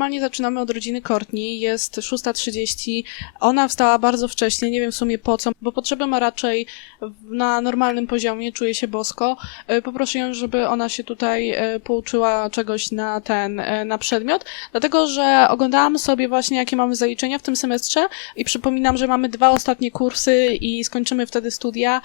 normalnie zaczynamy od rodziny Courtney. Jest 6.30. Ona wstała bardzo wcześnie, nie wiem w sumie po co, bo potrzeby ma raczej na normalnym poziomie, czuje się bosko. E, Poproszę ją, żeby ona się tutaj e, pouczyła czegoś na ten, e, na przedmiot, dlatego że oglądałam sobie właśnie, jakie mamy zaliczenia w tym semestrze i przypominam, że mamy dwa ostatnie kursy i skończymy wtedy studia.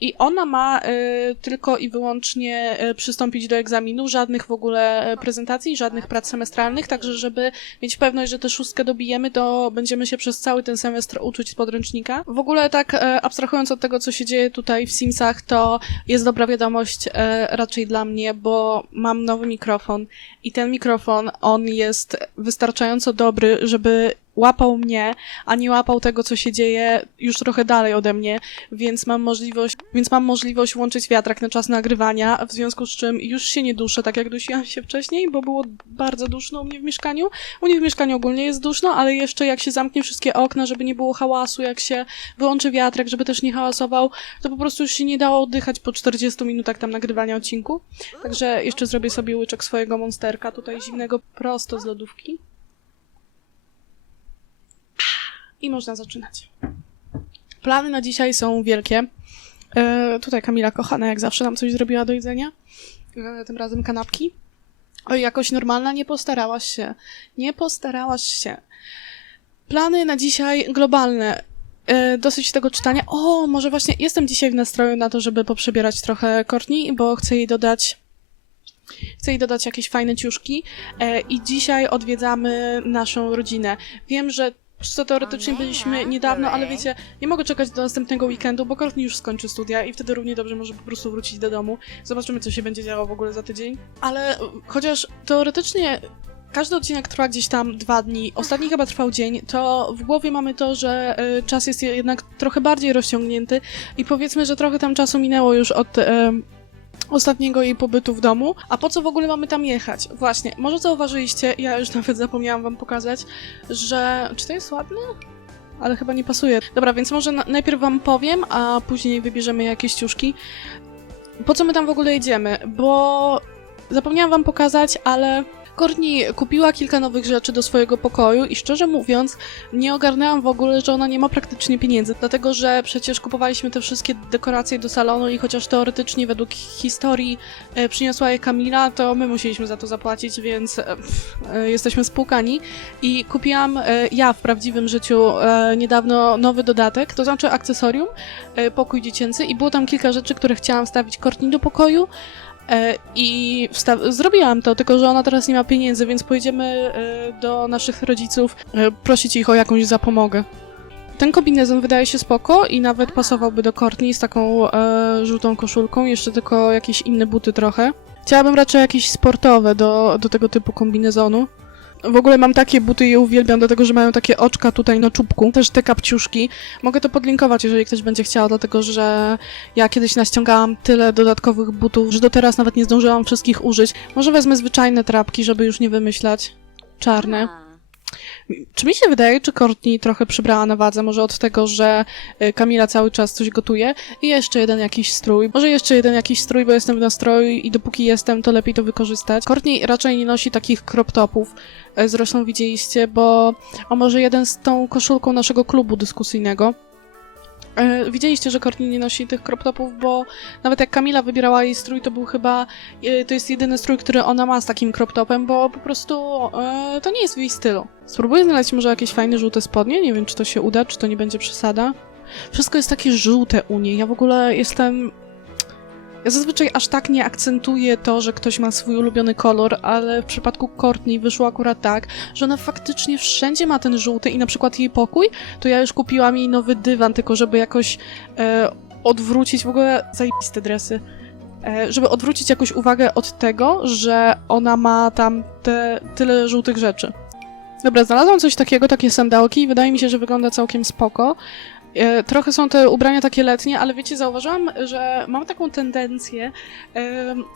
I ona ma e, tylko i wyłącznie e, przystąpić do egzaminu, żadnych w ogóle e, prezentacji, żadnych prac semestralnych, także żeby mieć pewność, że tę szóstkę dobijemy, to będziemy się przez cały ten semestr uczyć z podręcznika. W ogóle tak e, abstrahując od tego, co się dzieje tutaj w Simsach, to jest dobra wiadomość e, raczej dla mnie, bo mam nowy mikrofon i ten mikrofon, on jest wystarczająco dobry, żeby łapał mnie, a nie łapał tego, co się dzieje już trochę dalej ode mnie, więc mam możliwość, więc mam możliwość łączyć wiatrak na czas nagrywania, w związku z czym już się nie duszę, tak jak dusiłam się wcześniej, bo było bardzo duszno u mnie w mieszkaniu. U mnie w mieszkaniu ogólnie jest duszno, ale jeszcze jak się zamknie wszystkie okna, żeby nie było hałasu, jak się wyłączy wiatrak, żeby też nie hałasował, to po prostu już się nie dało oddychać po 40 minutach tam nagrywania odcinku. Także jeszcze zrobię sobie łyczek swojego monsterka tutaj zimnego prosto z lodówki. I można zaczynać. Plany na dzisiaj są wielkie. E, tutaj Kamila kochana, jak zawsze nam coś zrobiła do jedzenia. E, tym razem kanapki. Oj, jakoś normalna, nie postarałaś się. Nie postarałaś się. Plany na dzisiaj globalne. E, dosyć tego czytania. O, może właśnie jestem dzisiaj w nastroju na to, żeby poprzebierać trochę Courtney, bo chcę jej dodać chcę jej dodać jakieś fajne ciuszki e, i dzisiaj odwiedzamy naszą rodzinę. Wiem, że co teoretycznie byliśmy niedawno, ale wiecie, nie mogę czekać do następnego weekendu, bo Courtney już skończy studia i wtedy równie dobrze może po prostu wrócić do domu. Zobaczymy, co się będzie działo w ogóle za tydzień. Ale e, chociaż teoretycznie każdy odcinek trwa gdzieś tam dwa dni, ostatni chyba trwał dzień, to w głowie mamy to, że e, czas jest jednak trochę bardziej rozciągnięty i powiedzmy, że trochę tam czasu minęło już od e, ostatniego jej pobytu w domu. A po co w ogóle mamy tam jechać? Właśnie, może zauważyliście, ja już nawet zapomniałam wam pokazać, że... Czy to jest ładne? Ale chyba nie pasuje. Dobra, więc może na- najpierw wam powiem, a później wybierzemy jakieś ciuszki. Po co my tam w ogóle jedziemy? Bo zapomniałam wam pokazać, ale Courtney kupiła kilka nowych rzeczy do swojego pokoju i szczerze mówiąc, nie ogarnęłam w ogóle, że ona nie ma praktycznie pieniędzy, dlatego że przecież kupowaliśmy te wszystkie dekoracje do salonu i chociaż teoretycznie według historii e, przyniosła je Kamila, to my musieliśmy za to zapłacić, więc e, e, jesteśmy spłukani. I kupiłam e, ja w prawdziwym życiu e, niedawno nowy dodatek, to znaczy akcesorium, e, pokój dziecięcy i było tam kilka rzeczy, które chciałam wstawić Courtney do pokoju. E, I zrobiłam to, tylko że ona teraz nie ma pieniędzy, więc pojedziemy e, do naszych rodziców e, prosić ich o jakąś zapomogę. Ten kombinezon wydaje się spoko i nawet pasowałby do Courtney z taką e, żółtą koszulką, jeszcze tylko jakieś inne buty trochę. Chciałabym raczej jakieś sportowe do, do tego typu kombinezonu. W ogóle mam takie buty i je uwielbiam, dlatego że mają takie oczka tutaj na czubku. Też te kapciuszki. Mogę to podlinkować, jeżeli ktoś będzie chciał, dlatego że ja kiedyś naściągałam tyle dodatkowych butów, że do teraz nawet nie zdążyłam wszystkich użyć. Może wezmę zwyczajne trapki, żeby już nie wymyślać. Czarne. Czy mi się wydaje, czy Courtney trochę przybrała na wadze? Może od tego, że y, Kamila cały czas coś gotuje i jeszcze jeden jakiś strój. Może jeszcze jeden jakiś strój, bo jestem w nastroju i dopóki jestem, to lepiej to wykorzystać. Courtney raczej nie nosi takich crop topów. y, Zresztą widzieliście, bo a może jeden z tą koszulką naszego klubu dyskusyjnego. E, Widzieliście, że Courtney nie nosi tych crop topów, bo nawet jak Kamila wybierała jej strój, to był chyba, e, to jest jedyny strój, który ona ma z takim crop topem, bo po prostu e, to nie jest w jej stylu. Spróbuję znaleźć może jakieś fajne żółte spodnie, nie wiem czy to się uda, czy to nie będzie przesada. Wszystko jest takie żółte u niej, ja w ogóle jestem... Ja zazwyczaj aż tak nie akcentuję to, że ktoś ma swój ulubiony kolor, ale w przypadku Courtney wyszło akurat tak, że ona faktycznie wszędzie ma ten żółty i na przykład jej pokój, to ja już kupiłam jej nowy dywan, tylko żeby jakoś e, odwrócić w ogóle zajebiste dresy. E, żeby odwrócić jakoś uwagę od tego, że ona ma tam te, tyle żółtych rzeczy. Dobra, znalazłam coś takiego, takie sandałki i wydaje mi się, że wygląda całkiem spoko. E, Trochę są te ubrania takie letnie, ale wiecie, zauważyłam, że mam taką tendencję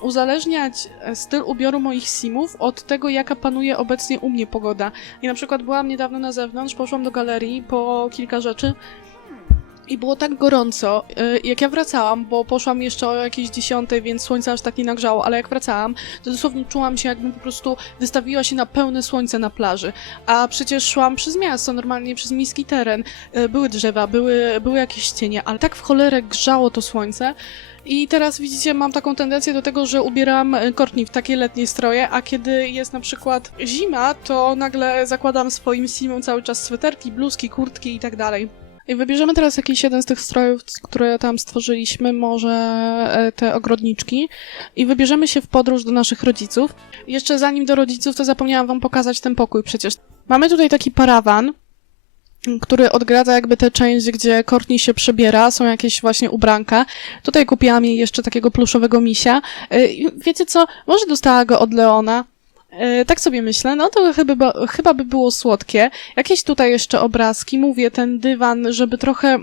uzależniać styl ubioru moich simów od tego, jaka panuje obecnie u mnie pogoda. I na przykład byłam niedawno na zewnątrz, poszłam do galerii po kilka rzeczy i było tak gorąco. e, Jak ja wracałam, bo poszłam jeszcze o jakieś 10, więc słońce aż tak nie nagrzało, ale jak wracałam, to dosłownie czułam się, jakbym po prostu wystawiła się na pełne słońce na plaży. A przecież szłam przez miasto, normalnie przez miski teren. E, Były drzewa, były, były jakieś cienie, ale tak w cholerę grzało to słońce. I teraz widzicie, mam taką tendencję do tego, że ubieram e, Courtney w takie letnie stroje, a kiedy jest na przykład zima, to nagle zakładam swoim simom cały czas sweterki, bluzki, kurtki i tak dalej. I wybierzemy teraz jakiś jeden z tych strojów, które tam stworzyliśmy, może e, te ogrodniczki, i wybierzemy się w podróż do naszych rodziców. Jeszcze zanim do rodziców, to zapomniałam wam pokazać ten pokój przecież. Mamy tutaj taki parawan, który odgradza jakby tę część, gdzie Courtney się przebiera, są jakieś właśnie ubranka. Tutaj kupiłam jej jeszcze takiego pluszowego misia. I Wiecie co? Może dostała go od Leona. Y, Tak sobie myślę, no to chyba, chyba by było słodkie. Jakieś tutaj jeszcze obrazki, mówię, ten dywan, żeby trochę...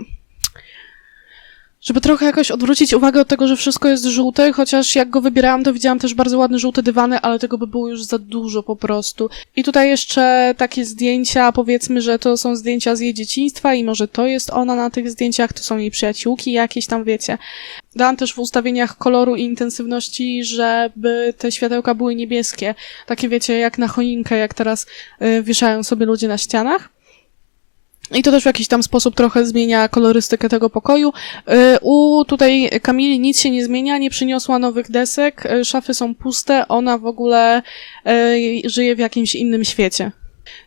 Żeby trochę jakoś odwrócić uwagę od tego, że wszystko jest żółte, chociaż jak go wybierałam, to widziałam też bardzo ładne żółte dywany, ale tego by było już za dużo po prostu. I tutaj jeszcze takie zdjęcia, powiedzmy, że to są zdjęcia z jej dzieciństwa i może to jest ona na tych zdjęciach, to są jej przyjaciółki jakieś tam, wiecie. Dałam też w ustawieniach koloru i intensywności, żeby te światełka były niebieskie. Takie wiecie, jak na choinkę, jak teraz y, wieszają sobie ludzie na ścianach. I to też w jakiś tam sposób trochę zmienia kolorystykę tego pokoju. Y, U tutaj Kamili nic się nie zmienia, nie przyniosła nowych desek, y, szafy są puste, ona w ogóle y, żyje w jakimś innym świecie.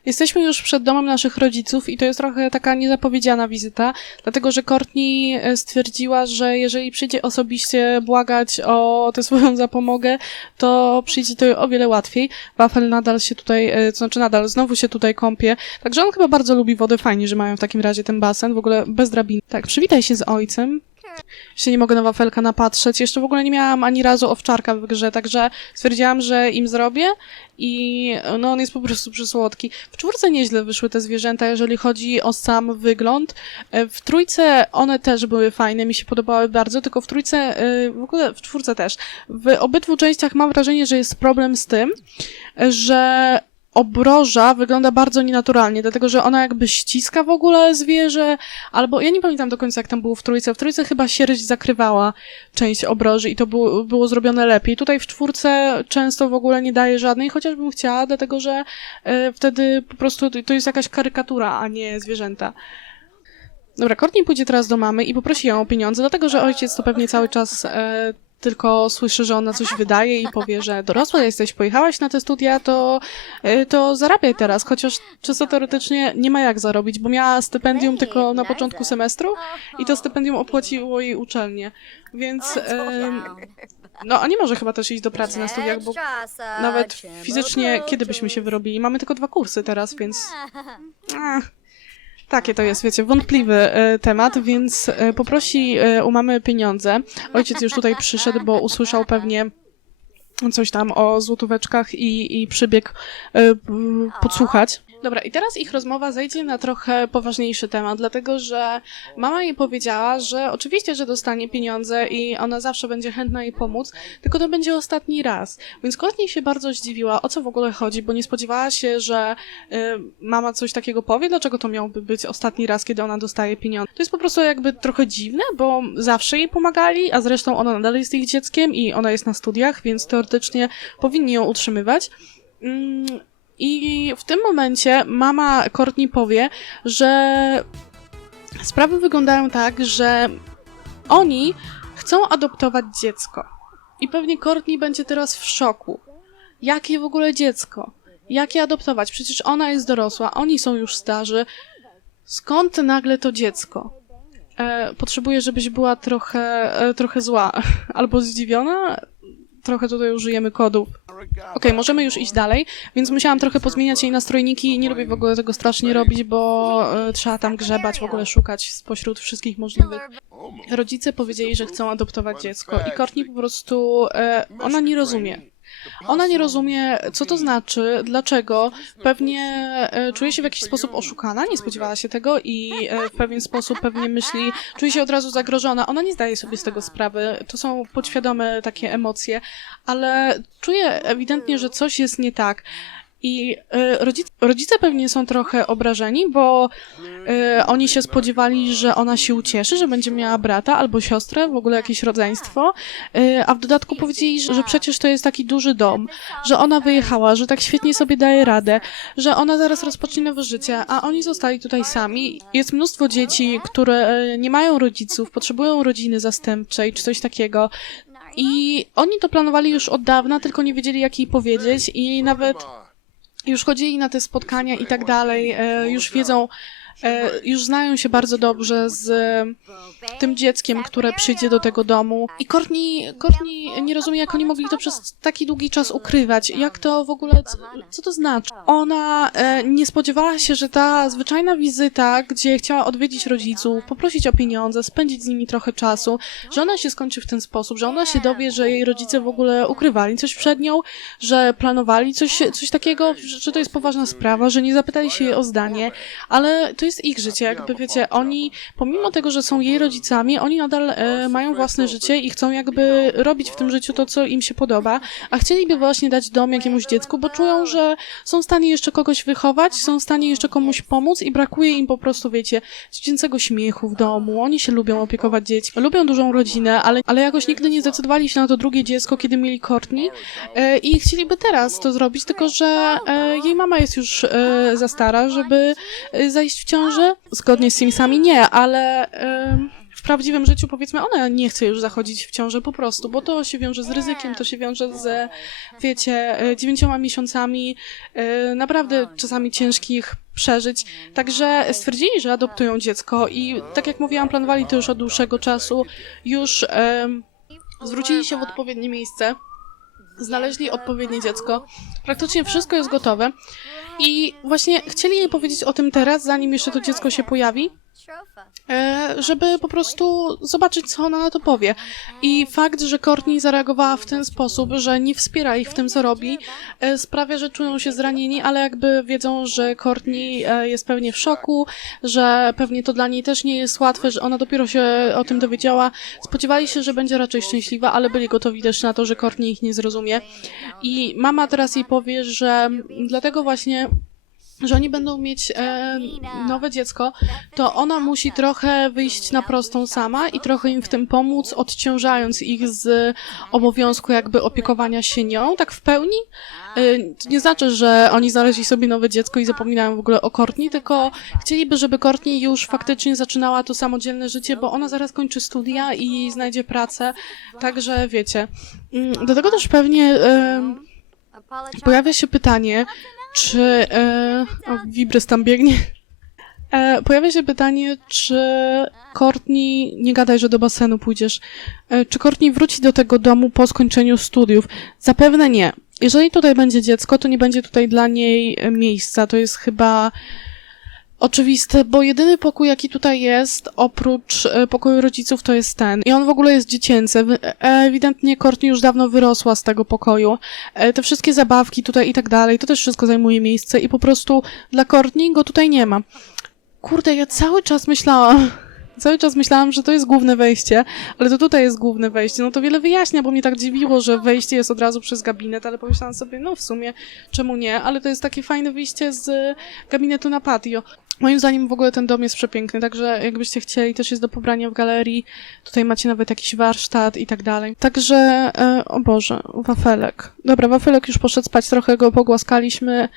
Jesteśmy już przed domem naszych rodziców i to jest trochę taka niezapowiedziana wizyta, dlatego że Courtney e, stwierdziła, że jeżeli przyjdzie osobiście błagać o tę swoją zapomogę, to przyjdzie to o wiele łatwiej. Wafel nadal się tutaj, e, to znaczy nadal znowu się tutaj kąpie, także on chyba bardzo lubi wodę, fajnie, że mają w takim razie ten basen, w ogóle bez drabiny. Tak, przywitaj się z ojcem. Się nie mogę na wafelka napatrzeć. Jeszcze w ogóle nie miałam ani razu owczarka w grze, także stwierdziłam, że im zrobię i no on jest po prostu przysłodki. W czwórce nieźle wyszły te zwierzęta, jeżeli chodzi o sam wygląd. E, W trójce one też były fajne, mi się podobały bardzo, tylko w trójce, e, w ogóle w czwórce też. W obydwu częściach mam wrażenie, że jest problem z tym, że obroża wygląda bardzo nienaturalnie, dlatego że ona jakby ściska w ogóle zwierzę, albo ja nie pamiętam do końca jak tam było w trójce. W trójce chyba sierść zakrywała część obroży i to było, było zrobione lepiej. Tutaj w czwórce często w ogóle nie daje żadnej, chociażbym chciała, dlatego że e, wtedy po prostu to jest jakaś karykatura, a nie zwierzęta. Dobra, Courtney pójdzie teraz do mamy i poprosi ją o pieniądze, dlatego że ojciec to pewnie cały czas e, tylko słyszy, że ona coś wydaje i powie, że dorosła jesteś, pojechałaś na te studia, to, e, to zarabiaj teraz, chociaż czysto teoretycznie nie ma jak zarobić, bo miała stypendium tylko na początku semestru i to stypendium opłaciło jej uczelnię, więc no a nie może chyba też iść do pracy na studiach, bo nawet fizycznie kiedy byśmy się wyrobili? Mamy tylko dwa kursy teraz, więc Ach, takie to jest, wiecie, wątpliwy e, temat, więc e, poprosi e, u mamy pieniądze. Ojciec już tutaj przyszedł, bo usłyszał pewnie coś tam o złotóweczkach i, i przybiegł e, p- podsłuchać. Dobra, i teraz ich rozmowa zejdzie na trochę poważniejszy temat, dlatego że mama jej powiedziała, że oczywiście, że dostanie pieniądze i ona zawsze będzie chętna jej pomóc, tylko to będzie ostatni raz. Więc Courtney się bardzo zdziwiła, o co w ogóle chodzi, bo nie spodziewała się, że y, mama coś takiego powie, dlaczego to miałby być ostatni raz, kiedy ona dostaje pieniądze. To jest po prostu jakby trochę dziwne, bo zawsze jej pomagali, a zresztą ona nadal jest ich dzieckiem i ona jest na studiach, więc teoretycznie powinni ją utrzymywać. Mm, I w tym momencie mama Courtney powie, że sprawy wyglądają tak, że oni chcą adoptować dziecko. I pewnie Courtney będzie teraz w szoku. Jakie w ogóle dziecko? Jak je adoptować? Przecież ona jest dorosła, oni są już starzy. Skąd nagle to dziecko? e, potrzebuję, żebyś była trochę, e, trochę zła albo zdziwiona. Trochę tutaj użyjemy kodów. Okej, możemy już iść dalej, więc musiałam trochę pozmieniać jej nastrojniki. Nie lubię w ogóle tego strasznie robić, bo e, trzeba tam grzebać, w ogóle szukać spośród wszystkich możliwych. Rodzice powiedzieli, że chcą adoptować dziecko i Courtney po prostu, e, ona nie rozumie. Ona nie rozumie, co to znaczy, dlaczego. Pewnie e, czuje się w jakiś sposób oszukana, nie spodziewała się tego i e, w pewien sposób pewnie myśli, czuje się od razu zagrożona. Ona nie zdaje sobie z tego sprawy. To są podświadome takie emocje, ale czuje ewidentnie, że coś jest nie tak. I e, rodzice, rodzice pewnie są trochę obrażeni, bo e, oni się spodziewali, że ona się ucieszy, że będzie miała brata albo siostrę, w ogóle jakieś rodzeństwo, e, a w dodatku powiedzieli, że, przecież to jest taki duży dom, że ona wyjechała, że tak świetnie sobie daje radę, że ona zaraz rozpocznie nowe życie, a oni zostali tutaj sami. Jest mnóstwo dzieci, które nie mają rodziców, potrzebują rodziny zastępczej czy coś takiego. I oni to planowali już od dawna, tylko nie wiedzieli, jak jej powiedzieć, i nawet już chodzili na te spotkania i tak dalej, e, już wiedzą, już znają się bardzo dobrze z tym dzieckiem, które przyjdzie do tego domu. I Courtney, Courtney nie rozumie, jak oni mogli to przez taki długi czas ukrywać. Jak to w ogóle, co, to znaczy? Ona e, nie spodziewała się, że ta zwyczajna wizyta, gdzie chciała odwiedzić rodziców, poprosić o pieniądze, spędzić z nimi trochę czasu, że ona się skończy w ten sposób, że ona się dowie, że jej rodzice w ogóle ukrywali coś przed nią, że planowali coś, coś takiego, że, że to jest poważna sprawa, że nie zapytali się jej o zdanie, ale to jest ich życie, jakby wiecie, oni, pomimo tego, że są jej rodzicami, oni nadal e, mają własne życie i chcą jakby robić w tym życiu to, co im się podoba, a chcieliby właśnie dać dom jakiemuś dziecku, bo czują, że są w stanie jeszcze kogoś wychować, są w stanie jeszcze komuś pomóc i brakuje im po prostu, wiecie, dziecięcego śmiechu w domu, oni się lubią opiekować dziećmi, lubią dużą rodzinę, ale, ale jakoś nigdy nie zdecydowali się na to drugie dziecko, kiedy mieli Courtney e, i chcieliby teraz to zrobić, tylko że e, jej mama jest już e, za stara, żeby e, zajść w ciążę. Zgodnie z Simsami nie, ale w prawdziwym życiu powiedzmy ona nie chce już zachodzić w ciążę po prostu, bo to się wiąże z ryzykiem, to się wiąże z, wiecie, e, dziewięcioma miesiącami e, naprawdę czasami ciężkich przeżyć. Także stwierdzili, że adoptują dziecko i tak jak mówiłam, planowali to już od dłuższego czasu. Już zwrócili się w odpowiednie miejsce znaleźli odpowiednie dziecko. Praktycznie wszystko jest gotowe. I właśnie chcieli jej powiedzieć o tym teraz, zanim jeszcze to dziecko się pojawi, żeby po prostu zobaczyć, co ona na to powie. I fakt, że Courtney zareagowała w ten sposób, że nie wspiera ich w tym, co robi, e, sprawia, że czują się zranieni, ale jakby wiedzą, że Courtney e, jest pewnie w szoku, że pewnie to dla niej też nie jest łatwe, że ona dopiero się o tym dowiedziała. Spodziewali się, że będzie raczej szczęśliwa, ale byli gotowi też na to, że Courtney ich nie zrozumie. I mama teraz jej powie, że dlatego właśnie że oni będą mieć e, nowe dziecko, to ona musi trochę wyjść na prostą sama i trochę im w tym pomóc, odciążając ich z obowiązku jakby opiekowania się nią, tak w pełni. E, to nie znaczy, że oni znaleźli sobie nowe dziecko i zapominają w ogóle o Courtney, tylko chcieliby, żeby Courtney już faktycznie zaczynała to samodzielne życie, bo ona zaraz kończy studia i znajdzie pracę, także wiecie. Mm, Do tego też pewnie e, pojawia się pytanie, czy. E, o, Wibrys tam biegnie. E, pojawia się pytanie, czy Courtney. Nie gadaj, że do basenu pójdziesz. E, czy Courtney wróci do tego domu po skończeniu studiów? Zapewne nie. Jeżeli tutaj będzie dziecko, to nie będzie tutaj dla niej miejsca. To jest chyba oczywiste, bo jedyny pokój, jaki tutaj jest, oprócz e, pokoju rodziców, to jest ten. I on w ogóle jest dziecięcy. Ewidentnie Courtney już dawno wyrosła z tego pokoju. E, Te wszystkie zabawki tutaj i tak dalej, to też wszystko zajmuje miejsce i po prostu dla Courtney go tutaj nie ma. Kurde, ja cały czas myślałam, cały czas myślałam, że to jest główne wejście, ale to tutaj jest główne wejście. No to wiele wyjaśnia, bo mnie tak dziwiło, że wejście jest od razu przez gabinet, ale pomyślałam sobie, no w sumie, czemu nie? Ale to jest takie fajne wyjście z gabinetu na patio. Moim zdaniem w ogóle ten dom jest przepiękny, także jakbyście chcieli, też jest do pobrania w galerii. Tutaj macie nawet jakiś warsztat i tak dalej. Także, e, o Boże, wafelek. Dobra, wafelek już poszedł spać, trochę go pogłaskaliśmy.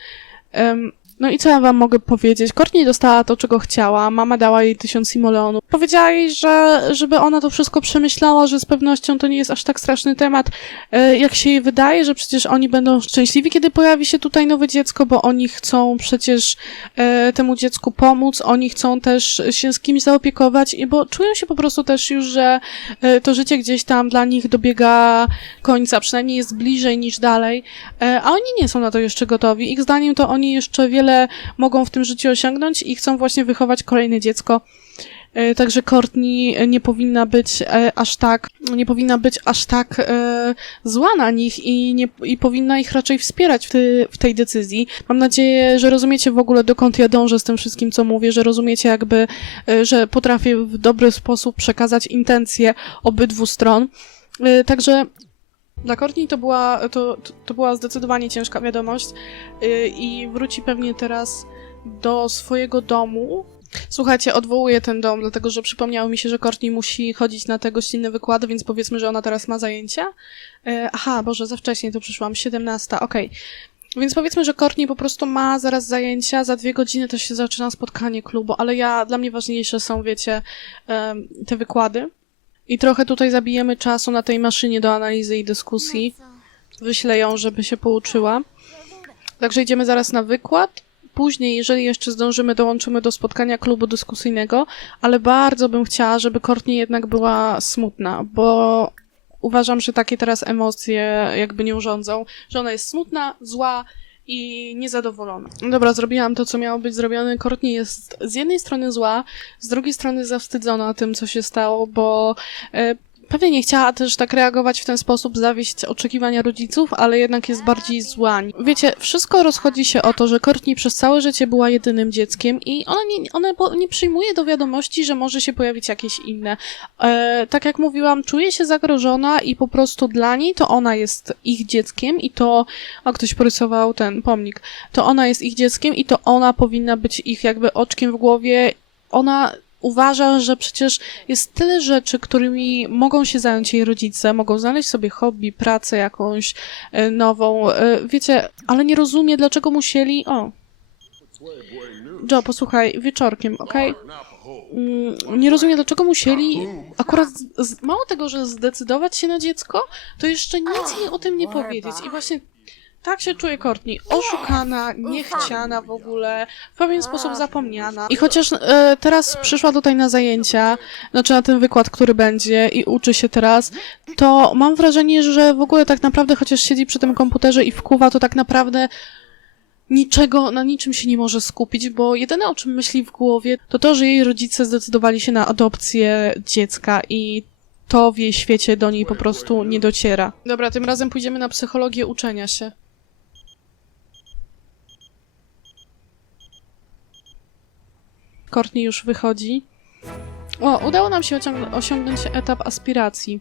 Em, No i co ja wam mogę powiedzieć? Courtney dostała to, czego chciała, mama dała jej tysiąc simoleonów. Powiedziała jej, że żeby ona to wszystko przemyślała, że z pewnością to nie jest aż tak straszny temat, e, jak się jej wydaje, że przecież oni będą szczęśliwi, kiedy pojawi się tutaj nowe dziecko, bo oni chcą przecież e, temu dziecku pomóc, oni chcą też się z kimś zaopiekować, bo czują się po prostu też już, że e, to życie gdzieś tam dla nich dobiega końca, przynajmniej jest bliżej niż dalej, a oni nie są na to jeszcze gotowi. Ich zdaniem to oni jeszcze wiele mogą w tym życiu osiągnąć i chcą właśnie wychować kolejne dziecko. E, Także Courtney nie powinna być e, aż tak, nie powinna być aż tak e, zła na nich i, nie, i powinna ich raczej wspierać w, ty, w tej decyzji. Mam nadzieję, że rozumiecie w ogóle dokąd ja dążę z tym wszystkim, co mówię, że rozumiecie jakby, e, że potrafię w dobry sposób przekazać intencje obydwu stron. E, Także dla Courtney to była, to, to była zdecydowanie ciężka wiadomość e, i wróci pewnie teraz do swojego domu, Słuchajcie, odwołuję ten dom, dlatego że przypomniało mi się, że Courtney musi chodzić na te gościnne wykłady, więc powiedzmy, że ona teraz ma zajęcia. E, aha, Boże, za wcześnie tu przyszłam, 17, okej. Więc powiedzmy, że Courtney po prostu ma zaraz zajęcia, za dwie godziny to się zaczyna spotkanie klubu, ale ja, dla mnie ważniejsze są, wiecie, te wykłady. I trochę tutaj zabijemy czasu na tej maszynie do analizy i dyskusji. Wyślę ją, żeby się pouczyła. Także idziemy zaraz na wykład. Później, jeżeli jeszcze zdążymy, dołączymy do spotkania klubu dyskusyjnego, ale bardzo bym chciała, żeby Courtney jednak była smutna, bo uważam, że takie teraz emocje jakby nie urządzą, że ona jest smutna, zła i niezadowolona. Dobra, zrobiłam to, co miało być zrobione. Courtney jest z jednej strony zła, z drugiej strony zawstydzona tym, co się stało, bo e, Pewnie nie chciała też tak reagować w ten sposób, zawieść oczekiwania rodziców, ale jednak jest bardziej zła. Wiecie, wszystko rozchodzi się o to, że Courtney przez całe życie była jedynym dzieckiem i ona nie, ona nie przyjmuje do wiadomości, że może się pojawić jakieś inne. E, tak jak mówiłam, czuje się zagrożona i po prostu dla niej to ona jest ich dzieckiem i to, a ktoś porysował ten pomnik, to ona jest ich dzieckiem i to ona powinna być ich jakby oczkiem w głowie. Ona uważa, że przecież jest tyle rzeczy, którymi mogą się zająć jej rodzice, mogą znaleźć sobie hobby, pracę jakąś e, nową, e, wiecie, ale nie rozumie, dlaczego musieli... O, Joe, posłuchaj, wieczorkiem, okej? Mm, Nie rozumie, dlaczego musieli akurat, z, mało tego, że zdecydować się na dziecko, to jeszcze nic jej o tym nie powiedzieć. I właśnie tak się czuje Courtney. Oszukana, niechciana w ogóle, w pewien sposób zapomniana. I chociaż e, teraz przyszła tutaj na zajęcia, znaczy na ten wykład, który będzie i uczy się teraz, to mam wrażenie, że w ogóle tak naprawdę, chociaż siedzi przy tym komputerze i wkuwa, to tak naprawdę niczego, na niczym się nie może skupić, bo jedyne o czym myśli w głowie, to to, że jej rodzice zdecydowali się na adopcję dziecka i to w jej świecie do niej po prostu nie dociera. Dobra, tym razem pójdziemy na psychologię uczenia się. Courtney już wychodzi. O, udało nam się osiąg- osiągnąć etap aspiracji.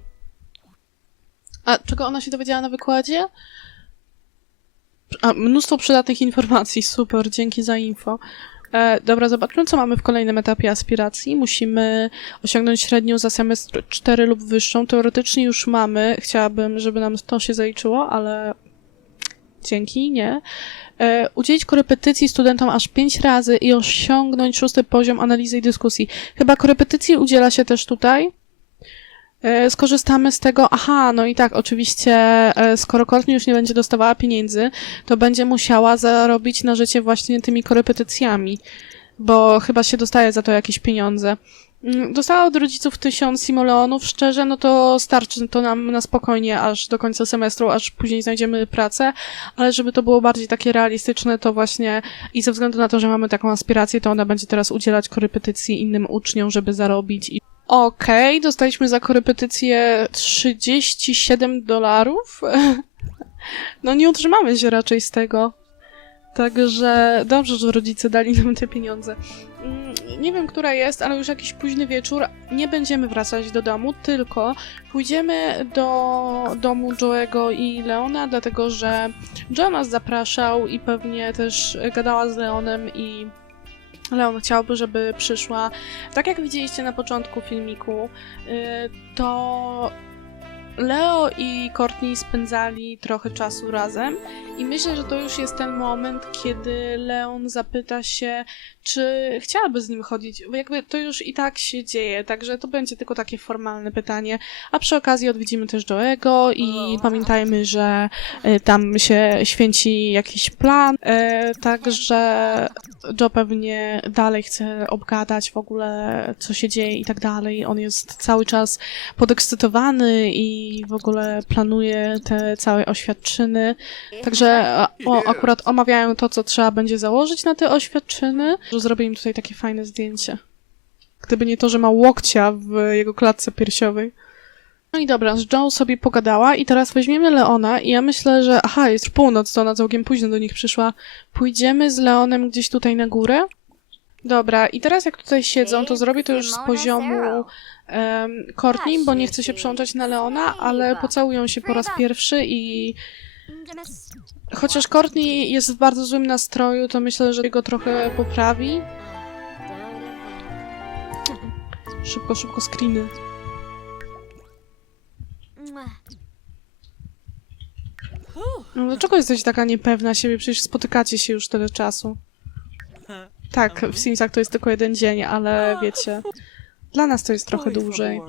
A czego ona się dowiedziała na wykładzie? A, mnóstwo przydatnych informacji, super, dzięki za info. E, dobra, zobaczmy, co mamy w kolejnym etapie aspiracji. Musimy osiągnąć średnią za semestr 4 lub wyższą. Teoretycznie już mamy. Chciałabym, żeby nam to się zaliczyło, ale dzięki, nie. E, udzielić korepetycji studentom aż 5 razy i osiągnąć szósty poziom analizy i dyskusji. Chyba korepetycji udziela się też tutaj. E, Skorzystamy z tego, aha, no i tak, oczywiście, e, skoro Courtney już nie będzie dostawała pieniędzy, to będzie musiała zarobić na życie właśnie tymi korepetycjami, bo chyba się dostaje za to jakieś pieniądze. Mm, Dostała od rodziców tysiąc simoleonów, szczerze, no to starczy to nam na spokojnie aż do końca semestru, aż później znajdziemy pracę, ale żeby to było bardziej takie realistyczne, to właśnie i ze względu na to, że mamy taką aspirację, to ona będzie teraz udzielać korepetycji innym uczniom, żeby zarobić i Okej, dostaliśmy za korepetycję 37 dolarów. No nie utrzymamy się raczej z tego. Także dobrze, że rodzice dali nam te pieniądze. Mm, Nie wiem, która jest, ale już jakiś późny wieczór. Nie będziemy wracać do domu, tylko pójdziemy do domu Joe'ego i Leona, dlatego że Joe nas zapraszał i pewnie też gadała z Leonem i Leon chciałby, żeby przyszła. Tak jak widzieliście na początku filmiku, y, to Leo i Courtney spędzali trochę czasu razem I myślę, że to już jest ten moment, kiedy Leon zapyta się, czy chciałaby z nim chodzić, bo jakby to już i tak się dzieje, także to będzie tylko takie formalne pytanie. A przy okazji odwiedzimy też Joego i pamiętajmy, że e, tam się święci jakiś plan, e, także Joe pewnie dalej chce obgadać w ogóle, co się dzieje i tak dalej. On jest cały czas podekscytowany i w ogóle planuje te całe oświadczyny. Także o, akurat omawiają to, co trzeba będzie założyć na te oświadczyny, że zrobię im tutaj takie fajne zdjęcie. Gdyby nie to, że ma łokcia w jego klatce piersiowej. No i dobra, z Joe sobie pogadała i teraz weźmiemy Leona i ja myślę, że aha, jest północ, to ona całkiem późno do nich przyszła. Pójdziemy z Leonem gdzieś tutaj na górę. Dobra, i teraz jak tutaj siedzą, to zrobię to już z poziomu um, Courtney, bo nie chcę się przełączać na Leona, ale pocałują się po raz pierwszy i chociaż Courtney jest w bardzo złym nastroju, to myślę, że go trochę poprawi. Szybko, szybko screeny. No dlaczego jesteś taka niepewna siebie? Przecież spotykacie się już tyle czasu. Tak, w Simsach to jest tylko jeden dzień, ale wiecie, dla nas to jest trochę dłużej.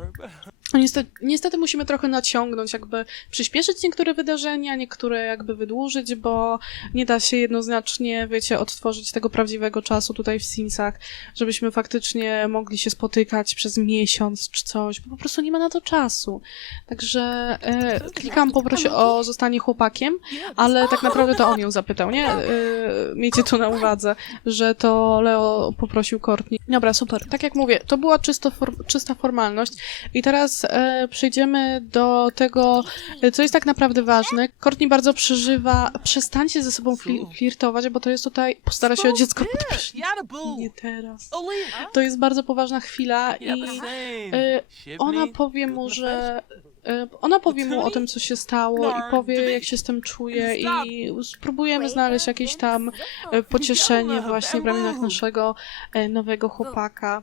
No niestety, niestety musimy trochę naciągnąć, jakby przyspieszyć niektóre wydarzenia, niektóre jakby wydłużyć, bo nie da się jednoznacznie, wiecie, odtworzyć tego prawdziwego czasu tutaj w Simsach, żebyśmy faktycznie mogli się spotykać przez miesiąc czy coś, bo po prostu nie ma na to czasu. Także e, klikam poprosi o zostanie chłopakiem, ale tak naprawdę to on ją zapytał, nie? E, miejcie tu na uwadze, że to Leo poprosił Courtney. Dobra, super. Tak jak mówię, to była czysto for, czysta formalność i teraz e, przejdziemy do tego, e, co jest tak naprawdę ważne. Courtney bardzo przeżywa, przestańcie ze sobą fli, flirtować, bo to jest tutaj, postara się o dziecko podprosić. Nie teraz. To jest bardzo poważna chwila i e, ona powie mu, że ona powie mu o tym, co się stało i powie, jak się z tym czuje i spróbujemy znaleźć jakieś tam pocieszenie właśnie w ramionach naszego nowego chłopaka.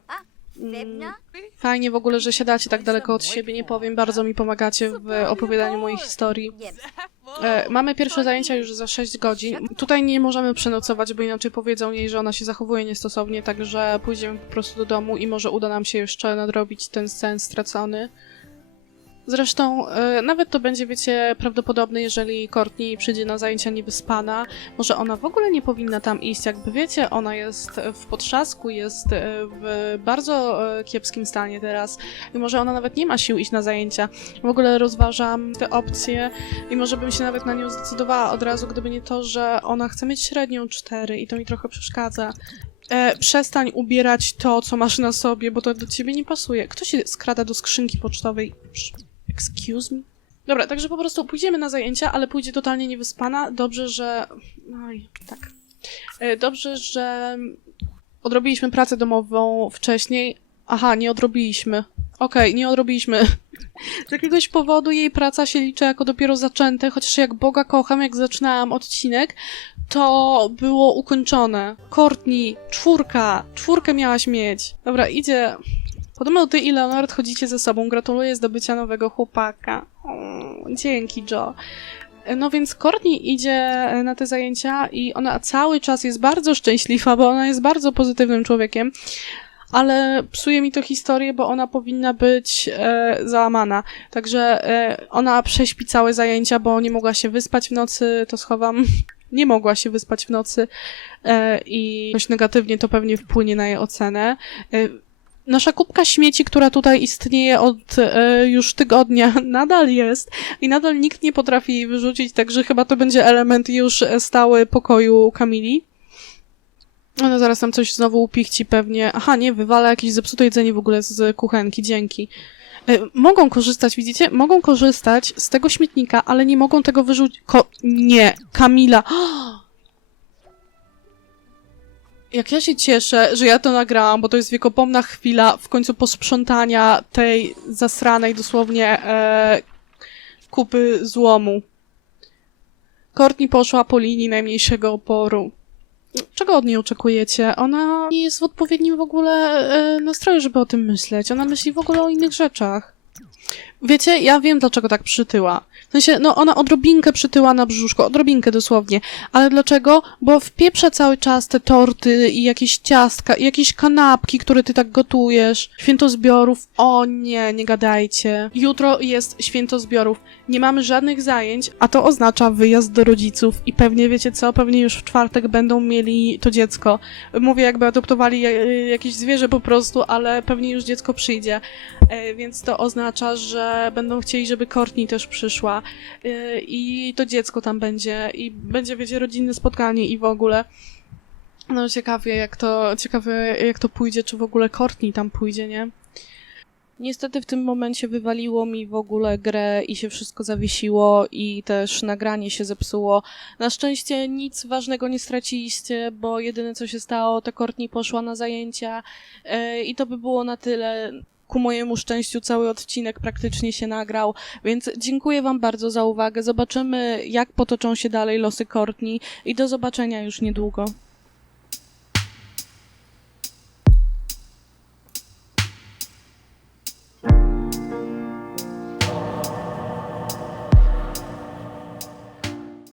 Mm, Fajnie w ogóle, że siadacie tak daleko od siebie, nie powiem, bardzo mi pomagacie w opowiadaniu mojej historii. E, mamy pierwsze zajęcia już za 6 godzin. Tutaj nie możemy przenocować, bo inaczej powiedzą jej, że ona się zachowuje niestosownie, także pójdziemy po prostu do domu i może uda nam się jeszcze nadrobić ten sen stracony. Zresztą e, nawet to będzie, wiecie, prawdopodobne, jeżeli Courtney przyjdzie na zajęcia niewyspana. Może ona w ogóle nie powinna tam iść, jakby wiecie, ona jest w potrzasku, jest e, w bardzo e, kiepskim stanie teraz i może ona nawet nie ma sił iść na zajęcia. W ogóle rozważam te opcje i może bym się nawet na nią zdecydowała od razu, gdyby nie to, że ona chce mieć średnią 4 i to mi trochę przeszkadza. E, przestań ubierać to, co masz na sobie, bo to do ciebie nie pasuje. Kto się skrada do skrzynki pocztowej? Excuse me? Dobra, także po prostu pójdziemy na zajęcia, ale pójdzie totalnie niewyspana. Dobrze, że... Oj, tak. E, Dobrze, że odrobiliśmy pracę domową wcześniej. Aha, nie odrobiliśmy. Okej, nie odrobiliśmy. Z jakiegoś powodu jej praca się liczy jako dopiero zaczęte, chociaż jak Boga kocham, jak zaczynałam odcinek, to było ukończone. Courtney, czwórka, czwórkę miałaś mieć. Dobra, idzie. Podobno ty i Leonard chodzicie ze sobą. Gratuluję zdobycia nowego chłopaka. Dzięki, Joe. No więc Courtney idzie na te zajęcia i ona cały czas jest bardzo szczęśliwa, bo ona jest bardzo pozytywnym człowiekiem, ale psuje mi to historię, bo ona powinna być e, załamana. Także e, ona prześpi całe zajęcia, bo nie mogła się wyspać w nocy, to schowam. Nie mogła się wyspać w nocy e, i dość negatywnie to pewnie wpłynie na jej ocenę. E, Nasza kubka śmieci, która tutaj istnieje od e, już tygodnia, nadal jest i nadal nikt nie potrafi jej wyrzucić, także chyba to będzie element już stały pokoju Kamili. Ona zaraz tam coś znowu upichci pewnie. Aha, nie, wywala jakieś zepsute jedzenie w ogóle z kuchenki, dzięki. E, mogą korzystać, widzicie? Mogą korzystać z tego śmietnika, ale nie mogą tego wyrzucić. Ko nie, Kamila. Jak ja się cieszę, że ja to nagrałam, bo to jest wiekopomna chwila w końcu posprzątania tej zasranej dosłownie e, kupy złomu. Courtney poszła po linii najmniejszego oporu. Czego od niej oczekujecie? Ona nie jest w odpowiednim w ogóle e, nastroju, żeby o tym myśleć. Ona myśli w ogóle o innych rzeczach. Wiecie, ja wiem, dlaczego tak przytyła. W sensie, no ona odrobinkę przytyła na brzuszko, odrobinkę dosłownie. Ale dlaczego? Bo wpieprza cały czas te torty i jakieś ciastka i jakieś kanapki, które ty tak gotujesz. Święto zbiorów. O nie, nie gadajcie. Jutro jest święto zbiorów. Nie mamy żadnych zajęć, a to oznacza wyjazd do rodziców i pewnie wiecie co, pewnie już w czwartek będą mieli to dziecko. Mówię jakby adoptowali e, jakieś zwierzę po prostu, ale pewnie już dziecko przyjdzie. E, Więc to oznacza, że będą chcieli, żeby Courtney też przyszła e, i to dziecko tam będzie i będzie, wiecie, rodzinne spotkanie i w ogóle. No ciekawie jak to, ciekawe jak to pójdzie, czy w ogóle Courtney tam pójdzie, nie? Niestety w tym momencie wywaliło mi w ogóle grę i się wszystko zawiesiło i też nagranie się zepsuło. Na szczęście nic ważnego nie straciliście, bo jedyne co się stało, to Courtney poszła na zajęcia e, i to by było na tyle. Ku mojemu szczęściu cały odcinek praktycznie się nagrał, więc dziękuję Wam bardzo za uwagę. Zobaczymy, jak potoczą się dalej losy Courtney i do zobaczenia już niedługo.